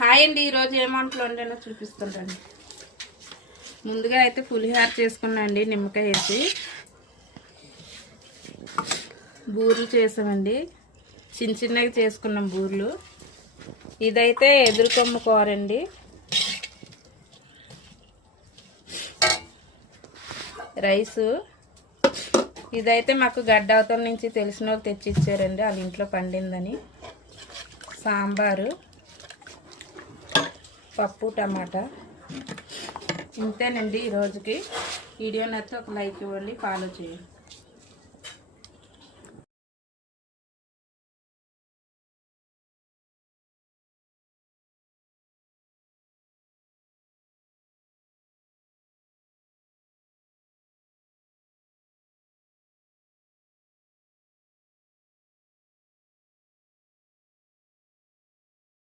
Hi అండి. ఈరోజు ఏం వంటలు వండానో చూపిస్తుంటండి. ముందుగా అయితే పులిహోర చేసుకున్నా అండి, నిమ్మకాయ వేసి. బూరెలు చేసామండి, చిన్న చిన్నగా చేసుకున్నాం బూరెలు. ఇదైతే ఎదురుకొమ్మ కూర అండి. రైసు ఇదైతే మాకు గడ్డావతల నుంచి తెలిసిన వాళ్ళు తెచ్చి ఇచ్చారండి, వాళ్ళ ఇంట్లో పండిందని. సాంబారు, పప్పు, టమాటా. ఇంతేనండి ఈరోజుకి. వీడియో నచ్చితే ఒక లైక్ ఇవ్వండి, ఫాలో చేయండి.